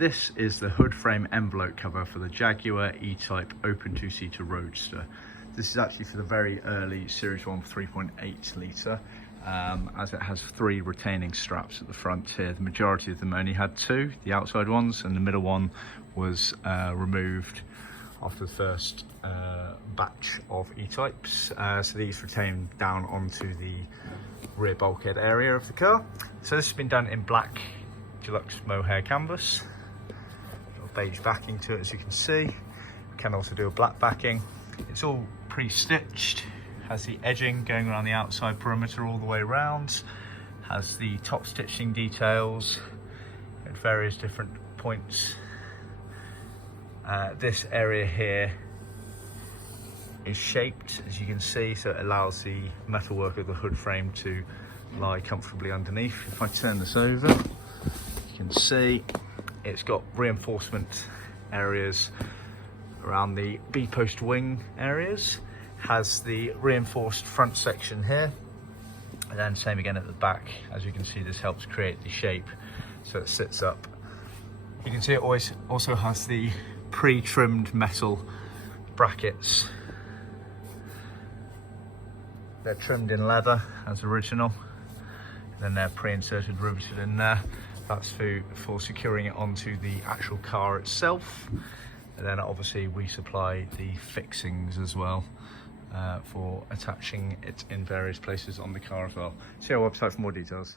This is the hood frame envelope cover for the Jaguar E-Type open two-seater Roadster. This is actually for the very early Series 1 3.8 litre, as it has 3 retaining straps at the front here. The majority of them only had 2, the outside ones, and the middle one was removed after the first batch of E-Types. So these retain down onto the rear bulkhead area of the car. So this has been done in black deluxe mohair canvas. Got beige backing to it, as you can see. We can also do a black backing. It's all pre-stitched, has the edging going around the outside perimeter all the way around, has the top stitching details at various different points. This area here is shaped, as you can see, so it allows the metalwork of the hood frame to lie comfortably underneath. If I turn this over, you can see it's got reinforcement areas around the B-post wing areas, has the reinforced front section here, and then same again at the back. As you can see, this helps create the shape so it sits up. You can see it always also has the pre-trimmed metal brackets. They're trimmed in leather as original, and then they're pre-inserted, riveted in there. That's for securing it onto the actual car itself. And then obviously we supply the fixings as well for attaching it in various places on the car as well. See our website for more details.